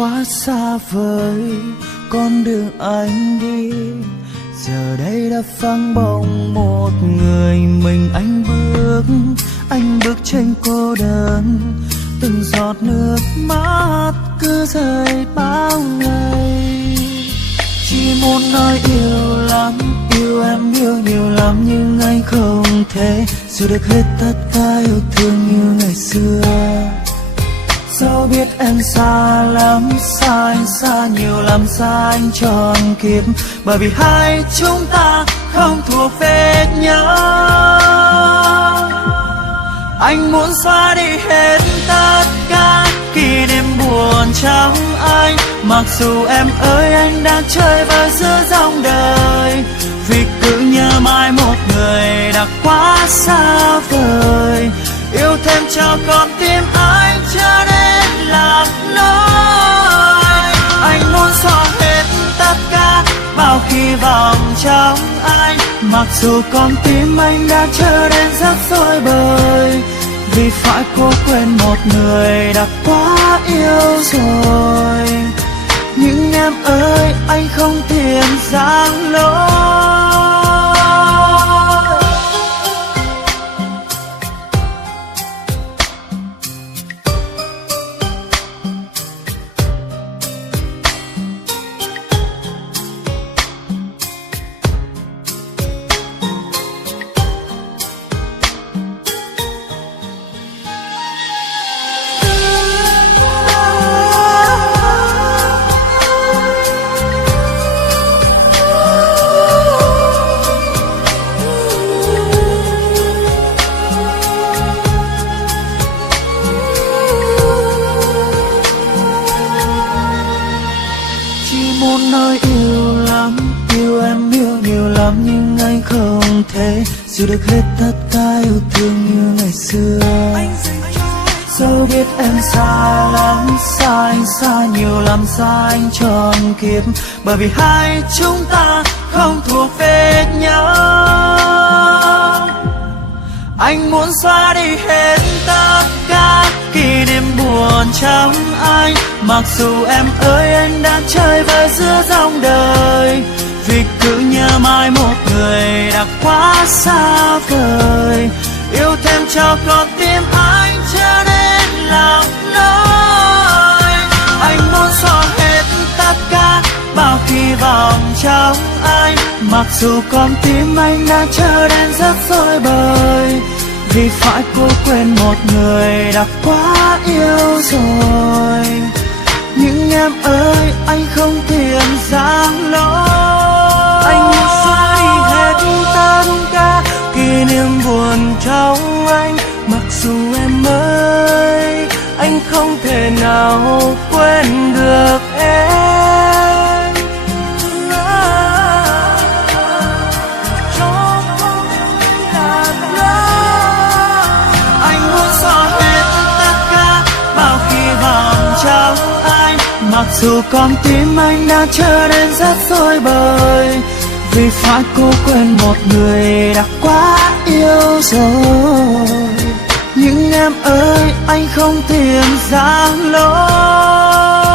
quá xa vời con đường anh đi. Giờ đây đã phăng bóng một người mình anh bước trên cô đơn. Từng giọt nước mắt cứ rơi bao ngày. Chỉ muốn nói yêu lắm, yêu em yêu nhiều lắm, nhưng anh không thể giữ được hết tất cả yêu thương như ngày xưa. Dẫu biết em xa lắm, xa anh xa nhiều lắm, xa anh trọn kiếp, bởi vì hai chúng ta không thuộc về nhau. Anh muốn xóa đi hết tất cả kỷ niệm buồn trong anh, mặc dù em ơi anh đang chơi vơi giữa dòng đời, vì cứ nhớ mãi một người đã quá xa vời. Yêu thêm cho con tim anh trở nên lạc lối. Anh muốn xóa hết tất cả bao hy vọng trong anh, mặc dù con tim anh đã trở nên rất rối bời, vì phải cố quên một người đã quá yêu rồi. Nhưng em ơi anh không tiền giang lối. Muốn nói yêu lắm, yêu em yêu nhiều lắm, nhưng anh không thể giữ được hết tất cả yêu thương như ngày xưa. Dẫu biết em xa lắm, xa anh xa nhiều lắm, xa anh trọn kiếp, bởi vì hai chúng ta không thuộc về nhau. Anh muốn xóa đi hết tất cả kỷ niệm buồn trong anh, mặc dù em ơi anh đang chơi vơi giữa dòng đời, vì cứ nhớ mãi một người đã quá xa vời. Yêu thêm cho con tim anh trở nên lạc lối. Anh muốn xóa hết tất cả bao hy vọng trong anh, mặc dù con tim anh đã trở nên rất rối bời, vì phải cố quên một người đã quá yêu rồi. Nhưng em ơi anh không tiền giang lối. Anh muốn xóa đi hết tất cả kỷ niệm buồn trong anh, mặc dù em ơi anh không thể nào quên được em. Mặc dù con tim anh đã trở nên rất rối bời, vì phải cố quên một người đã quá yêu rồi. Nhưng em ơi anh không tiền giang lối.